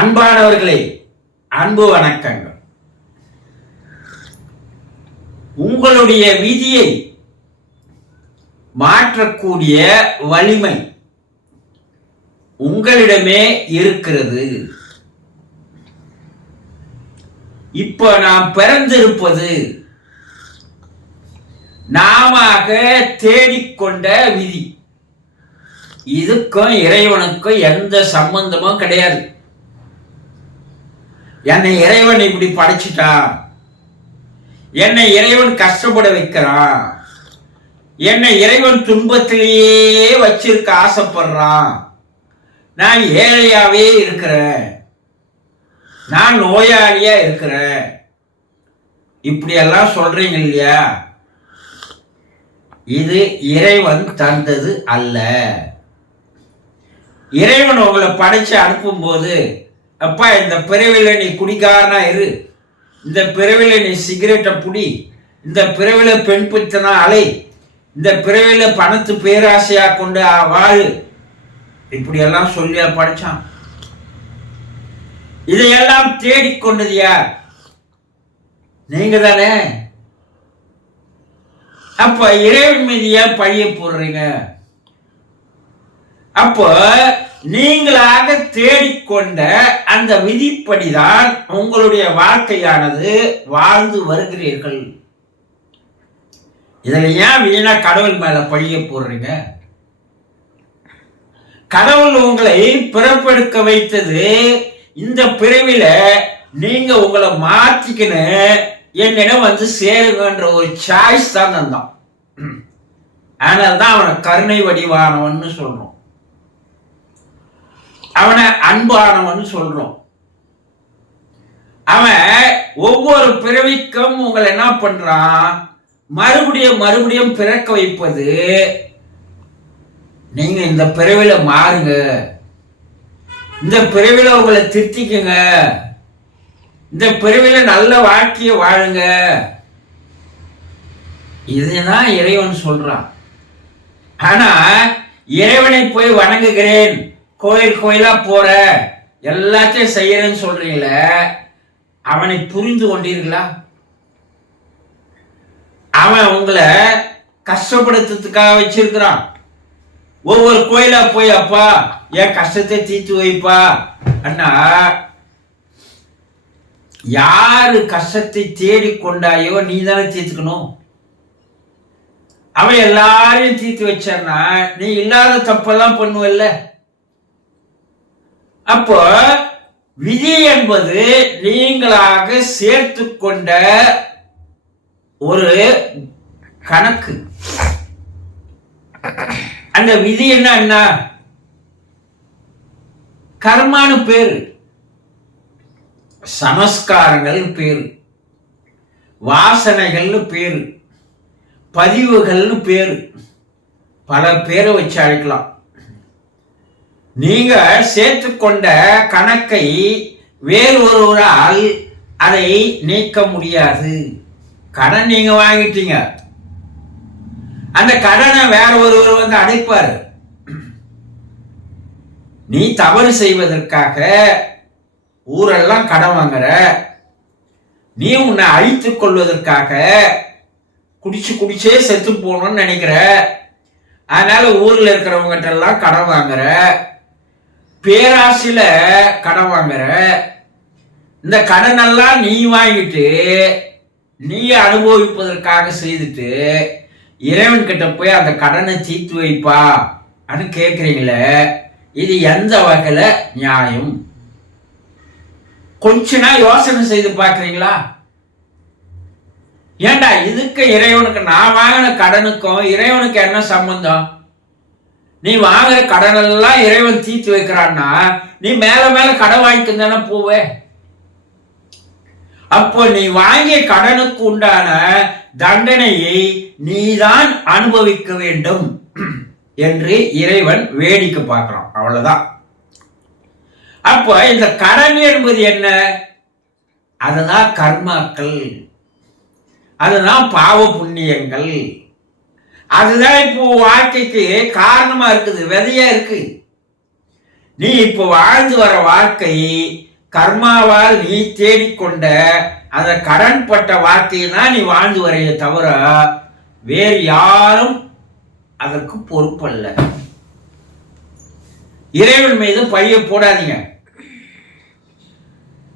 அன்பானவர்களே அன்பு வணக்கங்கள். உங்களுடைய விதியை மாற்றக்கூடிய வலிமை உங்களிடமே இருக்கிறது. இப்ப நாம் பிறந்திருப்பது நாம தேடிக்கொண்ட விதி. இதுக்கும் இறைவனுக்கும் எந்த சம்பந்தமும் கிடையாது. என்னை இறைவன் இப்படி படைச்சிட்டான். என்னை இறைவன் கஷ்டப்பட வைக்கிறான். என்னை இறைவன் துன்பத்திலேயே வச்சிருக்க ஆசைப்படுறான். நான் ஏழையாவே இருக்கிறேன். நான் நோயாளியா இருக்கிறேன். இப்படியெல்லாம் சொல்றீங்க இல்லையா? இது இறைவன் தந்தது அல்ல. இறைவன் உங்களை படைச்சு அனுப்பும்போது அப்பா இந்த பிறவில நீ குடிக்காரனா இரு. இந்த பிறவில நீ சிகரெட்டை புடி. இந்த பிறவில பெண் பித்தனா அலை. இந்த பிறவில பணத்து பேராசையா கொண்டு வாழு. இப்படியெல்லாம் சொல்லி படிச்சான். இதையெல்லாம் தேடிக்கொண்டது யார்? நீங்க தானே அப்ப இறைவன் மீது ஏன் பழிய போடுறீங்க? அப்போ நீங்களாக தேடிக்கொண்ட அந்த விதிப்படிதான் உங்களுடைய வாழ்க்கையானது வாழ்ந்து வருகிறீர்கள். இதில் ஏன் வீணா கடவுள் மேல பழிய போடுறீங்க? கடவுள் உங்களை பிறப்பெடுக்க வைத்தது இந்த பிறவில நீங்க உங்களை மாத்திக்கணும் என்னிடம் வந்து சேருங்கன்ற ஒரு சாய்ஸ் தான் தந்தான். அதனால தான் அவனை கருணை வடிவானவன்னு சொல்றோம். அவனை அன்பானவன் சொல்றோம். அவன் ஒவ்வொரு பிறவிக்கும் உங்களை என்ன பண்றான்? மறுபடியும் மறுபடியும் பிறக்க வைப்பது. நீங்க இந்த பிறவில மாறுங்க. இந்த பிறவில உங்களை திருத்திக்குங்க. இந்த பிறவில நல்ல வாழ்க்கைய வாழுங்க. இதுதான் இறைவன் சொல்றான். ஆனா இறைவனை போய் வணங்குகிறேன். கோயில் கோயிலா போற? எல்லாத்தையும் செய்யறேன்னு சொல்றீங்கள அவனை புரிந்து கொண்டீர்களா? அவன் உங்களை கஷ்டப்படுத்துறதுக்காக வச்சிருக்கிறான். ஒவ்வொரு கோயிலா போய் அப்பா என் கஷ்டத்தை தீர்த்து வைப்பா. அண்ணா யாரு கஷ்டத்தை தேடி கொண்டாயோ நீ தானே தீர்த்துக்கணும். அவன் எல்லாரையும் தீர்த்து வச்சான்னா நீ இல்லாத தப்பெல்லாம் பண்ணுவல்ல. அப்போ விதி என்பது நீங்களாக சேர்த்து கொண்ட ஒரு கணக்கு. அந்த விதி என்ன கர்மானு பேரு. சமஸ்காரங்கள் பேரு. வாசனைகள்னு பேரு. பதிவுகள்னு பேரு. பல பேரை வச்சு அழைக்கலாம். நீங்க சேர்த்துக்கொண்ட கணக்கை வேறு ஒருவரால் அதை நீக்க முடியாது. கடன் நீங்க வாங்கிட்டீங்க. அந்த கடனை வேற ஒருவர் வந்து அடைப்பார். நீ தவறு செய்வதற்காக ஊரெல்லாம் கடன் வாங்குற. நீ உன்னை அழித்து கொள்வதற்காக குடிச்சு குடிச்சே செத்து போகணும்னு நினைக்கிற. அதனால ஊர்ல இருக்கிறவங்ககிட்ட எல்லாம் கடன் வாங்குற. பேராசில கடன் வாங்குற இந்த கடன் எல்லாம் நீ வாங்கிட்டு நீ அனுபவிப்பதற்காக செய்துட்டு இறைவன் கிட்ட போய் அந்த கடனை தீர்த்து வைப்பா அனு கேட்குறீங்களே இது எந்த வகையில நியாயம்? கொஞ்ச நாள் யோசனை செய்து பார்க்குறீங்களா ஏண்டா இதுக்கு இறைவனுக்கு நான் வாங்கின கடனுக்கும் இறைவனுக்கு என்ன சம்பந்தம்? நீ வாங்குற கடன் எல்லாம் இறைவன் தீர்த்து வைக்கிறான்னா நீ மேல மேல கடன் வாங்கிட்டு தானே போவே. அப்போ நீ வாங்கிய கடனுக்கு உண்டான தண்டனையை நீதான் அனுபவிக்க வேண்டும் என்று இறைவன் வேடிக்கை பார்க்கிறான். அவ்வளவுதான். அப்போ இந்த கடன் என்பது என்ன? அதுதான் கர்மாக்கள். அதுதான் பாவ புண்ணியங்கள். அதுதான் இப்போ வாழ்க்கைக்கு காரணமா இருக்குது விதையா இருக்கு. நீ இப்போ வாழ்ந்து வர வாழ்க்கை கர்மாவால் நீ தேடிக்கொண்ட அந்த கடன்பட்ட வாழ்க்கையை தான் நீ வாழ்ந்து வரைய தவிர வேறு யாரும் அதற்கு பொறுப்பல்ல. இறைவன் மீது பழிய போடாதீங்க.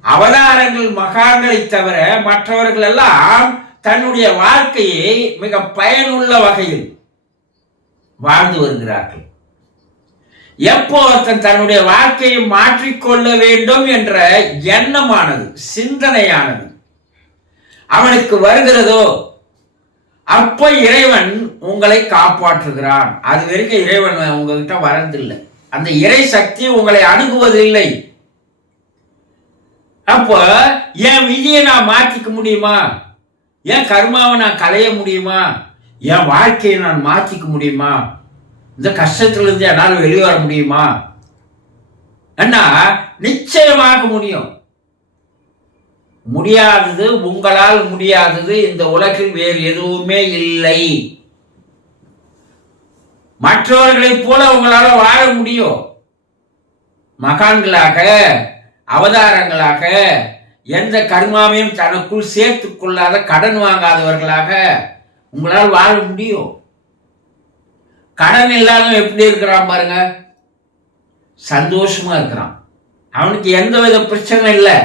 அவதாரங்கள் மகான்களை தவிர மற்றவர்கள் எல்லாம் தன்னுடைய வாழ்க்கையை மிக பயனுள்ள வகையில் வாழ்ந்து வருகிறார்கள். எப்போ ஒருத்தன் தன்னுடைய வாழ்க்கையை மாற்றிக்கொள்ள வேண்டும் என்ற எண்ணமானது சிந்தனையானது அவனுக்கு வருகிறதோ அப்ப இறைவன் உங்களை காப்பாற்றுகிறான். அது வரைக்கும் இறைவன் உங்ககிட்ட வரதில்லை அந்த இறை சக்தி உங்களை அணுகுவதில்லை. அப்போ என் விதியை நான் மாற்றிக்க முடியுமா? என் கர்மாவை நான் களைய முடியுமா? என் வாழ்க்கையை நான் மாற்றிக்க முடியுமா? இந்த கஷ்டத்திலிருந்து என்னால் வெளியே வர முடியுமா? அண்ணா நிச்சயமாக முடியும். முடியாதது உங்களால் முடியாதது இந்த உலகில் வேறு எதுவுமே இல்லை. மற்றவர்களைப் போல உங்களால வாழ முடியும். மகான்களாக அவதாரங்களாக எந்த கர்மாவையும் தனக்குள் சேர்த்து கொள்ளாத கடன் வாங்காதவர்களாக உங்களால் வாழ முடியும். கடன் இல்லாதவன் எப்படி இருக்கிறான் பாருங்க? சந்தோஷமா இருக்கிறான். அவனுக்கு எந்த வித பிரச்சனை இல்லை.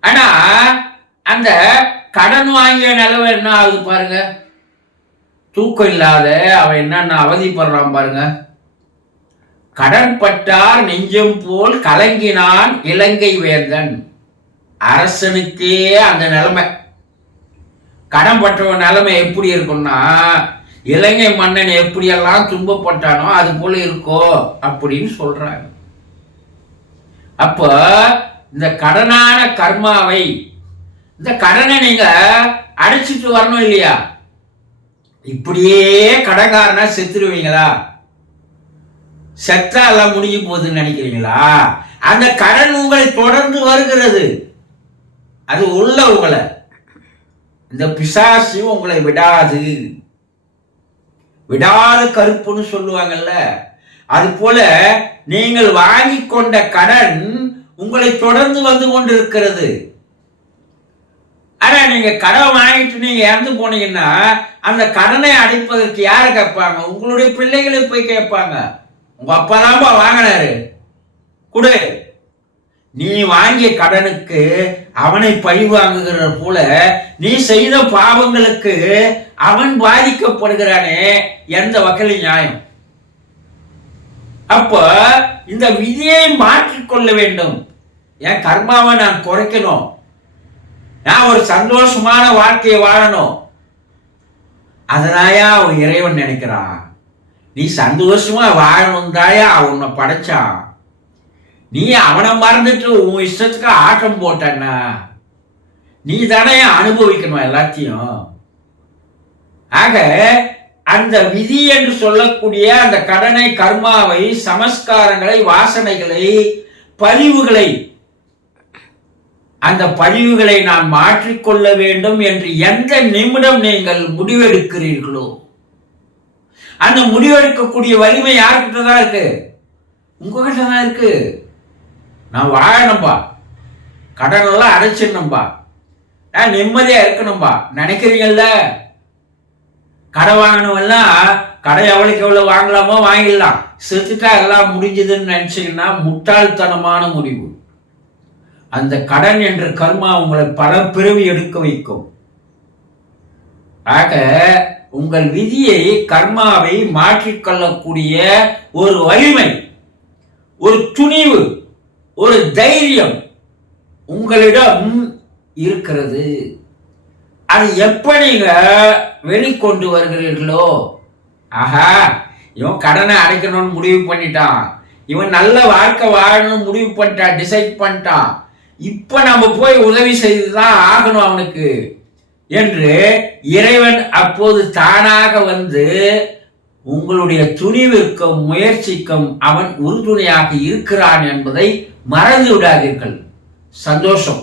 ஆனா அந்த கடன் வாங்கிய நிலவு என்ன ஆகுது பாருங்க? தூக்கம் இல்லாத அவன் என்னென்ன அவதிப்படுறான் பாருங்க? கடன் பட்டார் நெஞ்சம் போல் கலங்கினான் இலங்கை வேந்தன். அரசனுக்கே அந்த நிலைமை. கடன் பட்டவன் நிலைமை எப்படி இருக்கும்னா இலங்கை மன்னன் எப்படியெல்லாம் துன்பப்பட்டானோ அது போல இருக்கோ அப்படின்னு சொல்றாங்க அப்போ இந்த கடனான கர்மாவை இந்த கடனை நீங்க அடைச்சிட்டு வரணும் இல்லையா? இப்படியே கடன்காரனா செத்துருவீங்களா? செத்தா எல்லாம் முடிஞ்சு போகுதுன்னு நினைக்கிறீங்களா? அந்த கடன் உங்களை தொடர்ந்து வருகிறது. அது உள்ள உங்களை. இந்த பிசாசு உங்களை விடாது. விடாத கருப்புன்னு சொல்லுவாங்கல்ல. அது போல நீங்கள் வாங்கி கொண்ட கடன் உங்களை தொடர்ந்து வந்து கொண்டிருக்கிறது. ஆனா நீங்க கடன் வாங்கிட்டு நீங்க இறந்து போனீங்கன்னா அந்த கடனை அடைப்பதற்கு யாரை கேட்பாங்க? உங்களுடைய பிள்ளைகளை போய் கேட்பாங்க. உங்க அப்பா தான்ப்பா வாங்கினாரு. கொடு. நீ வாங்கிய கடனுக்கு அவனை பழி வாங்குகிற போல நீ செய்த பாவங்களுக்கு அவன் பாதிக்கப்படுகிறானே எந்த வகையில் நியாயம். அப்போ இந்த விதியை மாற்றிக்கொள்ள வேண்டும். என் கர்மாவை நான் குறைக்கணும். நான் ஒரு சந்தோஷமான வாழ்க்கையை வாழணும். அதனாயா அவன் இறைவன் நினைக்கிறான். நீ சந்தோஷமா வாழணும் தாயா உன்னை படைச்சான். நீ அவனை மறந்துட்டு உன் இஷ்டத்துக்கு ஆட்டம் போட்டன்னா நீ தானே அனுபவிக்கணும் எல்லாத்தையும். ஆக அந்த விதி என்று சொல்லக்கூடிய அந்த கடனை கர்மாவை சமஸ்காரங்களை வாசனைகளை பதிவுகளை அந்த பதிவுகளை நான் மாற்றிக்கொள்ள வேண்டும் என்று எந்த நிமிடம் நீங்கள் முடிவெடுக்கிறீர்களோ அந்த முடிவெடுக்கக்கூடிய வலிமை யாருக்கிட்ட தான் இருக்கு? உங்ககிட்ட தான் இருக்கு. நான் வாழணும்பா. கடனெல்லாம் அடைச்சிடணும்பா. நான் நிம்மதியாக இருக்கணும்பா. நினைக்கிறீங்கல்ல? கடை வாங்கினவெல்லாம் கடை எவ்வளோக்கு எவ்வளோ வாங்கலாமோ வாங்கிடலாம். செத்துட்டா எல்லாம் முடிஞ்சதுன்னு நினச்சிங்கன்னா முட்டாள்தனமான முடிவு. அந்த கடன் என்ற கர்மா உங்களை பல பிறவி எடுக்க வைக்கும். ஆக உங்கள் விதியை கர்மாவை மாற்றிக்கொள்ளக்கூடிய ஒரு வலிமை ஒரு துணிவு ஒரு தைரியம் உங்களிடம் இருக்கிறது. அது எப்ப நீங்க வெளிக்கொண்டு வருகிறீர்களோ? ஆஹா இவன் கடனை அடைக்கணும்னு முடிவு பண்ணிட்டான். இவன் நல்ல வாழ்க்கை வாழணும்னு முடிவு பண்ணிட்டான் டிசைட் பண்ணிட்டான். இப்போ நம்ம போய் உதவி செய்துதான் ஆகணும் அவனுக்கு. என்று இறைவன் அப்போது தானாக வந்து உங்களுடைய துணிவிற்கும் முயற்சிக்கும் அவன் உறுதுணையாக இருக்கிறான் என்பதை மறந்து விடாதீர்கள் சந்தோஷம்.